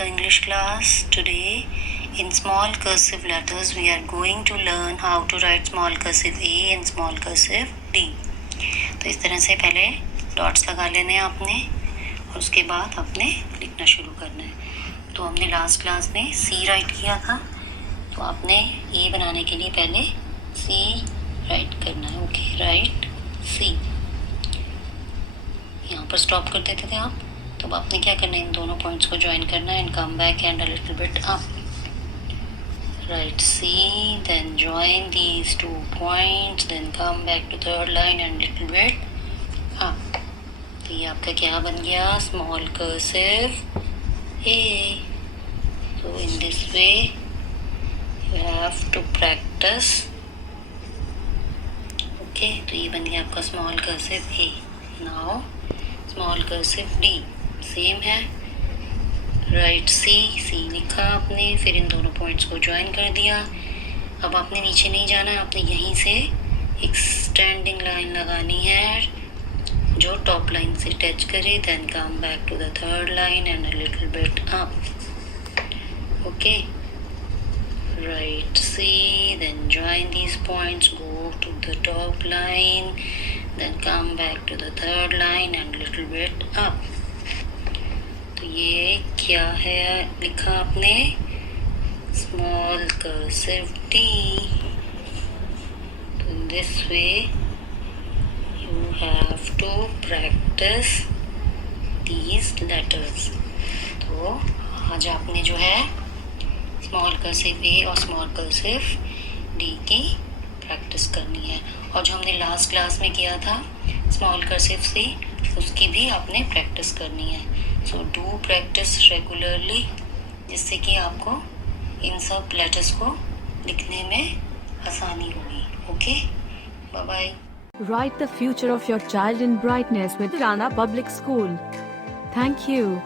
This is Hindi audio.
the English class. Today in small cursive letters we are going to learn how to write small cursive A and small cursive D. तो इस तरह से पहले डॉट्स लगा लेने हैं आपने और उसके बाद आपने लिखना शुरू करना है। तो हमने लास्ट क्लास में C राइट किया था, तो आपने A बनाने के लिए पहले C राइट करना है। Okay, right C। यहाँ पर स्टॉप कर देते थे आप, तो अब आपने क्या करना है, इन दोनों पॉइंट्स को ज्वाइन करना है and come back and a little bit up. Right C, then join these 2 points, then come back to third line and little bit up. तो ये आपका क्या बन गया, small cursive A। So in this way you have to practice। Okay, तो ये बन गया आपका small cursive A। Now small cursive D same है, राइट C लिखा आपने, फिर इन दोनों पॉइंट्स को ज्वाइन कर दिया। अब आपने नीचे नहीं जाना है, आपने यहीं से एक स्टैंडिंग लाइन लगानी है जो टॉप लाइन से टच करे, then come back to the third line and a little bit up. Okay, right C, then join these points, go to the top line, then come back to the third line and little bit up। तो ये क्या है लिखा आपने, small cursive D। तो in this way you have to practice these letters। तो आज आपने जो है स्मॉल कर्सिव A और स्मॉल कर्सिव D की प्रैक्टिस करनी है, और जो हमने लास्ट क्लास में किया था स्मॉल कर्सिव C, उसकी भी आपने प्रैक्टिस करनी है। सो डू प्रैक्टिस रेगुलरली, जिससे कि आपको इन सब लेटर्स को लिखने में आसानी होगी। Okay, bye bye. Write the future of your child in brightness with Rana Public School. Thank you.